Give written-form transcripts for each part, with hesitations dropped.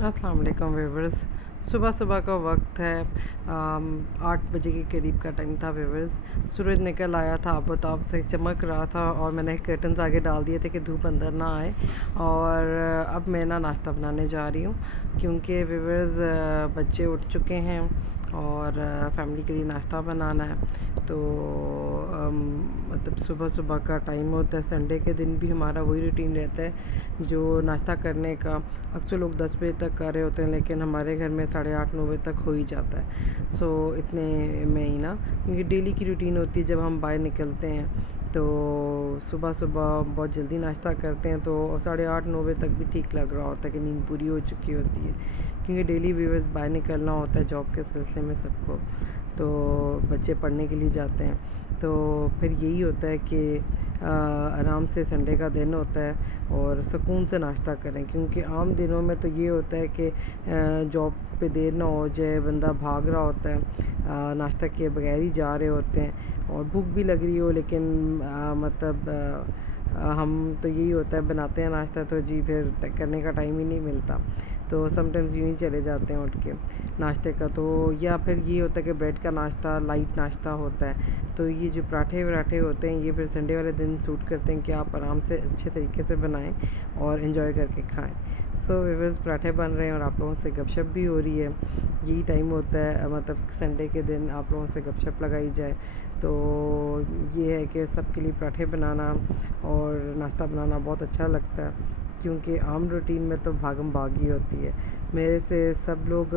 अस्सलाम वालेकुम व्यूवर्स। सुबह सुबह का वक्त है, 8 बजे के करीब का टाइम था व्यूवर्स। सूरज निकल आया था, आबोताब से चमक रहा था और मैंने कर्टन्स आगे डाल दिए थे कि धूप अंदर ना आए। और अब मैं नाश्ता बनाने जा रही हूँ क्योंकि व्यूवर्स बच्चे उठ चुके हैं और फैमिली के लिए नाश्ता बनाना है। तो मतलब सुबह सुबह का टाइम होता है। संडे के दिन भी हमारा वही रूटीन रहता है जो नाश्ता करने का। अक्सर लोग 10 बजे तक कर रहे होते हैं लेकिन हमारे घर में 8:30-9 बजे तक हो ही जाता है। सो इतने में ही ना, क्योंकि डेली की रूटीन होती है जब हम बाहर निकलते हैं तो सुबह सुबह बहुत जल्दी नाश्ता करते हैं, तो 8:30-9 बजे तक भी ठीक लग रहा होता है कि नींद पूरी हो चुकी होती है, क्योंकि डेली व्यूवर्स बाहर निकलना होता है जॉब के सिलसिले में सबको। तो बच्चे पढ़ने के लिए जाते हैं, तो फिर यही होता है कि आराम से संडे का दिन होता है और सुकून से नाश्ता करें। क्योंकि आम दिनों में तो ये होता है कि जॉब पे देर ना हो जाए, बंदा भाग रहा होता है, नाश्ता किए बगैर ही जा रहे होते हैं और भूख भी लग रही हो, लेकिन हम तो यही होता है बनाते हैं नाश्ता तो जी फिर करने का टाइम ही नहीं मिलता, तो समटाइम्स यूँ ही चले जाते हैं उठ के नाश्ते का। तो या फिर ये होता है कि ब्रेड का नाश्ता लाइट नाश्ता होता है। तो ये जो पराठे वराठे होते हैं ये फिर संडे वाले दिन सूट करते हैं कि आप आराम से अच्छे तरीके से बनाएं और इन्जॉय करके खाएं। सो व्यूअर्स, पराठे बन रहे हैं और आप लोगों से गपशप भी हो रही है। यही टाइम होता है, मतलब संडे के दिन आप लोगों से गपशप लगाई जाए। तो ये है कि सबके लिए पराठे बनाना और नाश्ता बनाना बहुत अच्छा लगता है, क्योंकि आम रूटीन में तो भागम भाग ही होती है। मेरे से सब लोग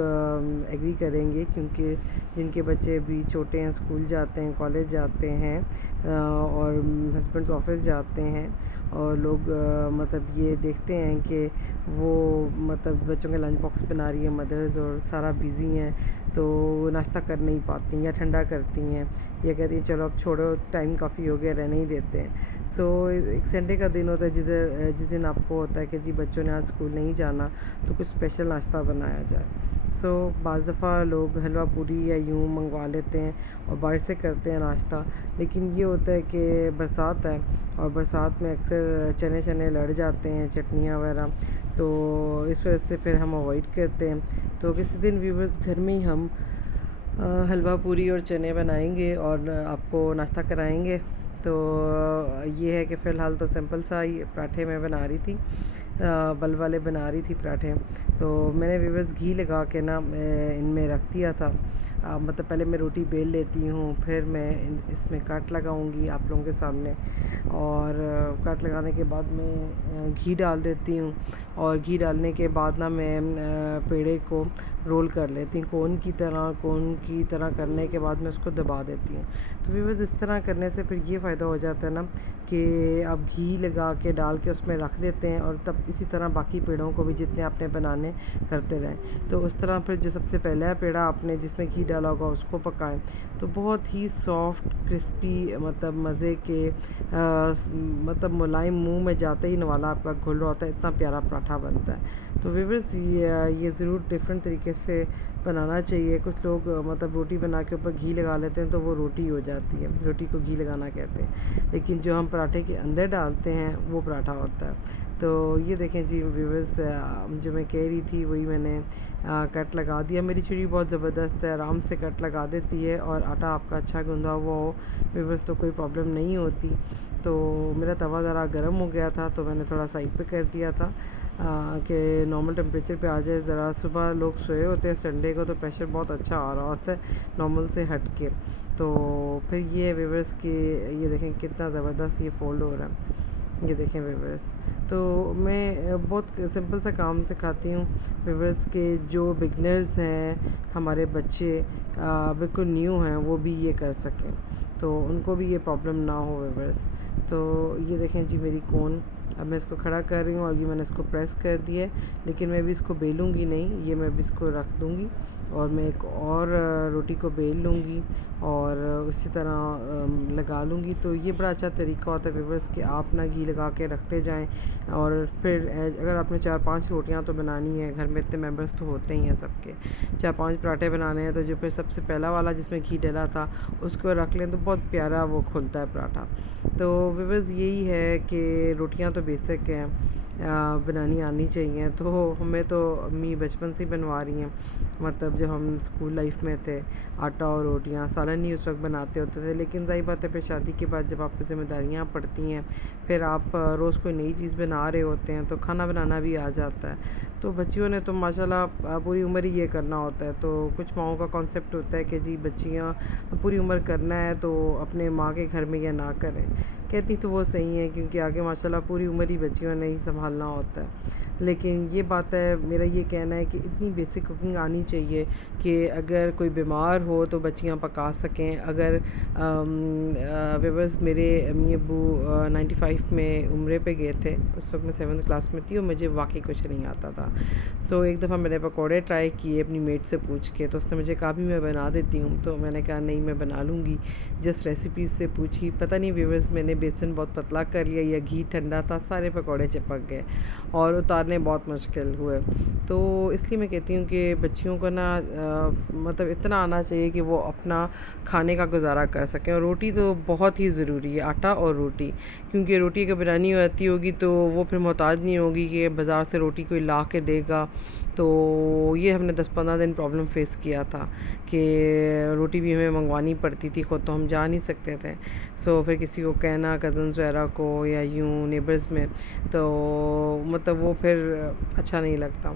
एग्री करेंगे, क्योंकि जिनके बच्चे अभी छोटे हैं, स्कूल जाते हैं, कॉलेज जाते हैं और हस्बैंड ऑफिस जाते हैं, और लोग मतलब ये देखते हैं कि वो मतलब बच्चों के लंच बॉक्स बना रही है मदर्स और सारा बिज़ी हैं, तो नाश्ता कर नहीं पाती या ठंडा करती हैं या कहती हैं चलो अब छोड़ो, टाइम काफ़ी हो गया, रहने ही देते हैं। सो एक संडे का दिन होता है जिस दिन आपको होता है कि जी बच्चों ने आज स्कूल नहीं जाना तो कुछ स्पेशल नाश्ता बनाया जाए। सो बाज़ दफ़ा लोग हलवा पूरी या यूँ मंगवा लेते हैं और बाहर से करते हैं नाश्ता। लेकिन ये होता है कि बरसात है और बरसात में अक्सर चने चने लड़ जाते हैं, चटनियाँ वगैरह, तो इस वजह से फिर हम अवॉइड करते हैं। तो किसी दिन व्यूवर्स घर में ही हम हलवा पूरी और चने बनाएंगे और आपको नाश्ता कराएंगे। तो ये है कि फ़िलहाल तो सिंपल सा ही पराठे मैं बना रही थी, बल वाले बना रही थी पराठे। तो मैंने व्यूअर्स घी लगा के ना इनमें रख दिया था। मतलब पहले मैं रोटी बेल लेती हूँ, फिर मैं इसमें कट लगाऊंगी आप लोगों के सामने, और कट लगाने के बाद मैं घी डाल देती हूँ, और घी डालने के बाद ना मैं पेड़े को रोल कर लेती हूँ कोन की तरह करने के बाद मैं उसको दबा देती हूँ। तो व्यूअर्स, इस तरह करने से फिर ये फ़ायदा हो जाता है ना कि आप घी लगा के डाल के उसमें रख देते हैं, और तब इसी तरह बाकी पेड़ों को भी जितने आपने बनाने करते रहें। तो उस तरह फिर जो सबसे पहला पेड़ा आपने जिसमें घी डाला होगा उसको पकाएं, तो बहुत ही सॉफ्ट क्रिस्पी, मतलब मज़े के मतलब मुलायम, मुंह में जाते ही नवाला आपका घुल रहा होता है, इतना प्यारा पराठा बनता है। तो व्यूअर्स, ये ज़रूर डिफरेंट तरीके से बनाना चाहिए। कुछ लोग मतलब रोटी बना के ऊपर घी लगा लेते हैं तो वो रोटी हो जाती है, रोटी को घी लगाना कहते हैं, लेकिन जो हम पराठे के अंदर डालते हैं वो पराठा होता है। तो ये देखें जी व्यूअर्स, जो मैं कह रही थी वही मैंने कट लगा दिया। मेरी छुरी बहुत ज़बरदस्त है, आराम से कट लगा देती है, और आटा आपका अच्छा गूंदा हुआ हो व्यूअर्स तो कोई प्रॉब्लम नहीं होती। तो मेरा तवा ज़रा गर्म हो गया था तो मैंने थोड़ा साइड पे कर दिया था कि नॉर्मल टेम्परेचर पे आ जाए। ज़रा सुबह लोग सोए होते हैं संडे को, तो प्रेशर बहुत अच्छा आ रहा होता है नॉर्मल से हट के। तो फिर ये व्यूअर्स की ये देखें कितना ज़बरदस्त ये फ़ोल्ड हो रहा है, ये देखें व्यूअर्स। तो मैं बहुत सिंपल सा काम सिखाती हूँ व्यूअर्स के जो बिगनर्स हैं, हमारे बच्चे बिल्कुल न्यू हैं, वो भी ये कर सकें, तो उनको भी ये प्रॉब्लम ना हो व्यूअर्स। तो ये देखें जी मेरी कोन, अब मैं इसको खड़ा कर रही हूँ और ये मैंने इसको प्रेस कर दिया है, लेकिन मैं भी इसको बेलूँगी नहीं, ये मैं भी इसको रख दूँगी और मैं एक और रोटी को बेल लूँगी और उसी तरह लगा लूँगी। तो ये बड़ा अच्छा तरीका होता है व्यूअर्स कि आप ना घी लगा के रखते जाएं, और फिर अगर आपने 4-5 रोटियां तो बनानी है, घर में इतने मेंबर्स तो होते ही हैं सबके, 4-5 पराठे बनाने हैं, तो जो फिर सबसे पहला वाला जिसमें घी डला था उसको रख लें तो बहुत प्यारा वो खुलता है पराठा। तो व्यूअर्स, यही है कि रोटियाँ तो बेसिक हैं बनानी आनी चाहिए। तो हमें तो अम्मी बचपन से ही बनवा रही हैं, मतलब जब हम स्कूल लाइफ में थे आटा और रोटियां, सालन ही उस वक्त बनाते होते थे। लेकिन सही बात है, फिर शादी के बाद जब आप पे ज़िम्मेदारियाँ पड़ती हैं, फिर आप रोज़ कोई नई चीज़ बना रहे होते हैं, तो खाना बनाना भी आ जाता है। तो बच्चियों ने तो माशाल्लाह पूरी उम्र ही ये करना होता है। तो कुछ माओं का कॉन्सेप्ट होता है कि जी बच्चियाँ पूरी उम्र करना है तो अपने माँ के घर में यह ना करें। कहती तो वो सही है, क्योंकि आगे माशाल्लाह पूरी उम्र ही बच्चियों ने ही संभालना होता है। लेकिन ये बात है, मेरा ये कहना है कि इतनी बेसिक कुकिंग आनी चाहिए कि अगर कोई बीमार हो तो बच्चियाँ पका सकें। अगर व्यवर्स मेरे अम्मी अब्बू 95 में उम्रे पे गए थे, उस वक्त मैं 7th क्लास में थी और मुझे वाकई कुछ नहीं आता था। सो एक दफ़ा मैंने पकौड़े ट्राई किए अपनी मेट से पूछ के, तो उसने मुझे कहा भी मैं बना देती हूँ। तो मैंने कहा नहीं, मैं बना लूँगी। जस्ट रेसिपीज़ से पूछी, पता नहीं व्यूवर्स मैंने बेसन बहुत पतला कर लिया या घी ठंडा था, सारे पकौड़े चिपक गए और उतारने बहुत मुश्किल हुए। तो इसलिए मैं कहती हूँ कि बच्चियों को ना मतलब इतना आना चाहिए कि वो अपना खाने का गुजारा कर सकें। और रोटी तो बहुत ही ज़रूरी है, आटा और रोटी, क्योंकि रोटी अगर बनानी आती होगी तो वो फिर मोहताज नहीं होगी कि बाज़ार से रोटी कोई ला के देगा। तो ये हमने 10-15 दिन प्रॉब्लम फ़ेस किया था कि रोटी भी हमें मंगवानी पड़ती थी, ख़ुद तो हम जा नहीं सकते थे। सो फिर किसी को कहना, कज़न्स वगैरह को या यूँ नेबर्स में, तो मतलब वो फिर अच्छा नहीं लगता।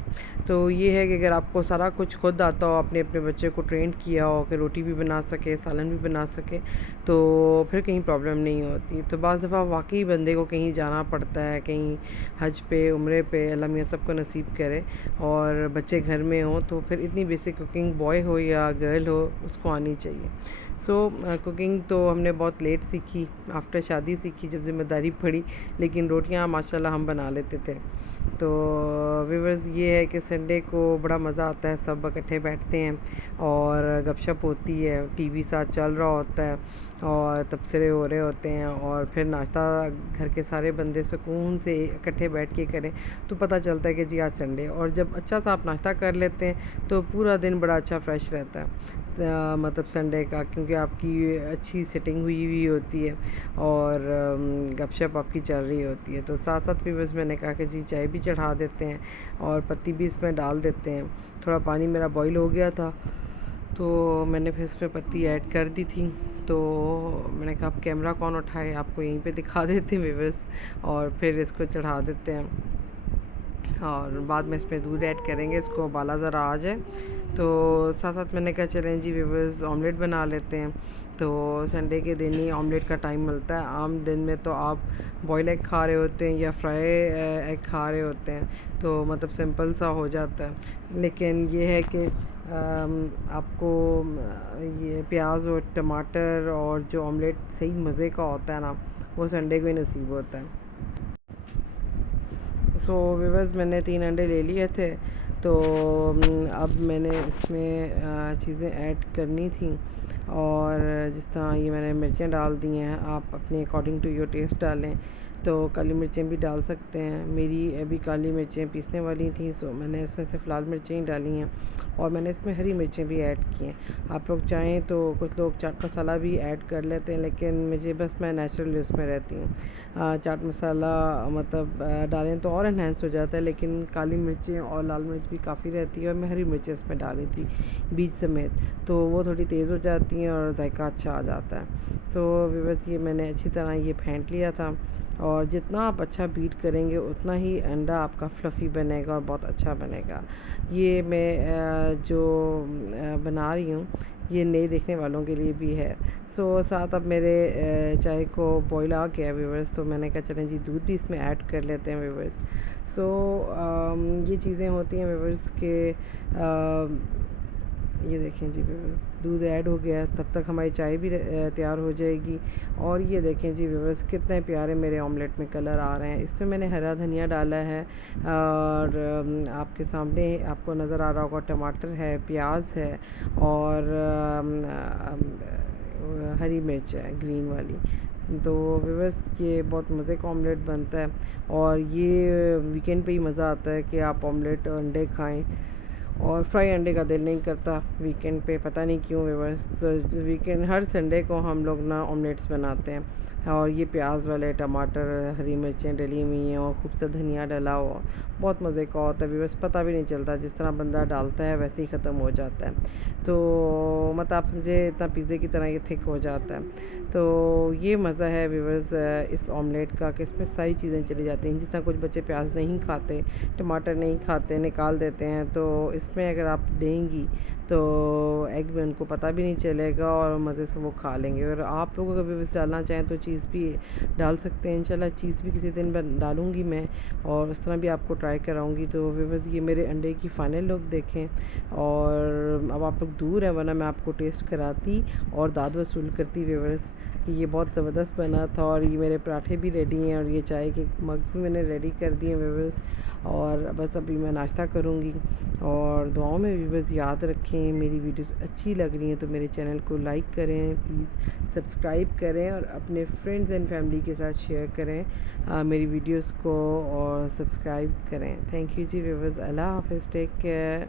तो ये है कि अगर आपको सारा कुछ खुद आता हो, आपने अपने बच्चे को ट्रेंड किया हो कि रोटी भी बना सके, सालन भी बना सके, तो फिर कहीं प्रॉब्लम नहीं होती। तो बाज़ दफ़ा वाकई बंदे को कहीं जाना पड़ता है, कहीं हज पे, उम्रे पे, अल्लाह मियाँ सबको नसीब करे, और बच्चे घर में हों, तो फिर इतनी बेसिक कुकिंग बॉय हो या गर्ल हो उसको आनी चाहिए। सो कुकिंग तो हमने बहुत लेट सीखी, आफ्टर शादी सीखी जब ज़िम्मेदारी पड़ी। लेकिन रोटियां माशाल्लाह हम बना लेते थे। तो व्यूअर्स ये है कि संडे को बड़ा मज़ा आता है, सब इकट्ठे बैठते हैं और गपशप होती है, टीवी साथ चल रहा होता है और तबसरे हो रहे होते हैं, और फिर नाश्ता घर के सारे बंदे सुकून से इकट्ठे बैठ के करें तो पता चलता है कि जी आज संडे। और जब अच्छा सा आप नाश्ता कर लेते हैं तो पूरा दिन बड़ा अच्छा फ्रेश रहता है, मतलब संडे का, क्योंकि आपकी अच्छी सेटिंग हुई होती है और गपशप आपकी चल रही होती है। तो साथ साथ भी बस मैंने कहा कि जी चाय भी चढ़ा देते हैं और पत्ती भी इसमें डाल देते हैं। थोड़ा पानी मेरा बॉईल हो गया था तो मैंने फिर इसमें पत्ती ऐड कर दी थी। तो मैंने कहा अब कैमरा कौन उठाए, आपको यहीं पे दिखा देते हैं व्यूअर्स, और फिर इसको चढ़ा देते हैं और बाद में इसमें दूध ऐड करेंगे, इसको उबाला ज़रा आ जाए। तो साथ साथ मैंने कहा चलें जी व्यूअर्स ऑमलेट बना लेते हैं। तो संडे के दिन ही ऑमलेट का टाइम मिलता है, आम दिन में तो आप बॉयल एग खा रहे होते हैं या फ्राई एग खा रहे होते हैं, तो मतलब सिंपल सा हो जाता है। लेकिन ये है कि आपको ये प्याज और टमाटर और जो ऑमलेट सही मज़े का होता है ना, वो संडे को ही नसीब होता है। सो व्यूअर्स मैंने 3 अंडे ले लिए थे। तो अब मैंने इसमें चीज़ें ऐड करनी थी, और जिस तरह ये मैंने मिर्चें डाल दी हैं, आप अपने अकॉर्डिंग टू योर टेस्ट डालें। तो काली मिर्चें भी डाल सकते हैं, मेरी अभी काली मिर्चें पीसने वाली थी, सो मैंने इसमें से लाल मिर्चें ही डाली हैं और मैंने इसमें हरी मिर्चें भी ऐड की हैं। आप लोग चाहें तो कुछ लोग चाट मसाला भी ऐड कर लेते हैं, लेकिन मुझे बस मैं नेचुरल उसमें रहती हूँ। चाट मसाला मतलब डालें तो और इन्हेंस हो जाता है, लेकिन काली मिर्चें और लाल मिर्च भी काफ़ी रहती है, और मैं हरी मिर्चें इसमें डाली थी बीज समेत, तो वो थोड़ी तेज़ हो जाती हैं और जायका अच्छा आ जाता है। सो व्यूअर्स ये मैंने अच्छी तरह ये फेंट लिया था, और जितना आप अच्छा बीट करेंगे उतना ही अंडा आपका फ्लफ़ी बनेगा और बहुत अच्छा बनेगा। ये मैं जो बना रही हूँ ये नए देखने वालों के लिए भी है। सो साथ अब मेरे चाय को बॉईल आ गया व्यूअर्स, तो मैंने कहा चलें जी दूध भी इसमें ऐड कर लेते हैं व्यूअर्स। सो ये चीज़ें होती हैं व्यूअर्स के ये देखें जी व्यूअर्स दूध ऐड हो गया, तब तक हमारी चाय भी तैयार हो जाएगी। और ये देखें जी व्यूअर्स कितने प्यारे मेरे ऑमलेट में कलर आ रहे हैं। इसमें मैंने हरा धनिया डाला है, और आपके सामने आपको नज़र आ रहा होगा टमाटर है, प्याज है, और हरी मिर्च है ग्रीन वाली। तो व्यूअर्स ये बहुत मज़े का ऑमलेट बनता है, और ये वीकेंड पे ही मज़ा आता है कि आप ऑमलेट अंडे खाएं, और फ्राई अंडे का दिल नहीं करता वीकेंड पे, पता नहीं क्यों व्यूअर्स। तो वीकेंड हर संडे को हम लोग ना ऑमलेट्स बनाते हैं, और ये प्याज वाले, टमाटर, हरी मिर्चें डली हुई हैं और खूब सा धनिया डला हुआ, बहुत मज़े का होता है व्यूअर्स। पता भी नहीं चलता, जिस तरह बंदा डालता है वैसे ही ख़त्म हो जाता है। तो मतलब आप समझे इतना पिज़्ज़े की तरह ये थिक हो जाता है। तो ये मज़ा है व्यूअर्स इस ऑमलेट का कि इसमें सारी चीज़ें चली जाती हैं। जिस तरह कुछ बच्चे प्याज नहीं खाते, टमाटर नहीं खाते, निकाल देते हैं, तो इसमें अगर आप देंगी तो एग में उनको पता भी नहीं चलेगा और मज़े से वो खा लेंगे। और आप लोग अगर व्यूअर्स डालना चाहें तो चीज़ भी डाल सकते हैं। इंशाल्लाह चीज़ भी किसी दिन डालूँगी मैं और उस तरह भी आपको ट्राई कराऊँगी। तो व्यूअर्स ये मेरे अंडे की फ़ाइनल लुक देखें। और अब आप लोग दूर हैं, वरना मैं आपको टेस्ट कराती और दाद वसूल करती व्यूअर्स कि ये बहुत ज़बरदस्त बना था। और ये मेरे पराठे भी रेडी हैं और ये चाय के मग्स भी मैंने रेडी कर दिए व्यूअर्स। और बस अभी मैं नाश्ता करूँगी। और दुआओं में व्यूअर्स याद रखें, मेरी वीडियोस अच्छी लग रही हैं तो मेरे चैनल को लाइक करें, प्लीज़ सब्सक्राइब करें और अपने फ्रेंड्स एंड फैमिली के साथ शेयर करें मेरी वीडियोस को और सब्सक्राइब करें। Thank you ji viewers. अल्लाह हाफ़िज़, टेक केयर।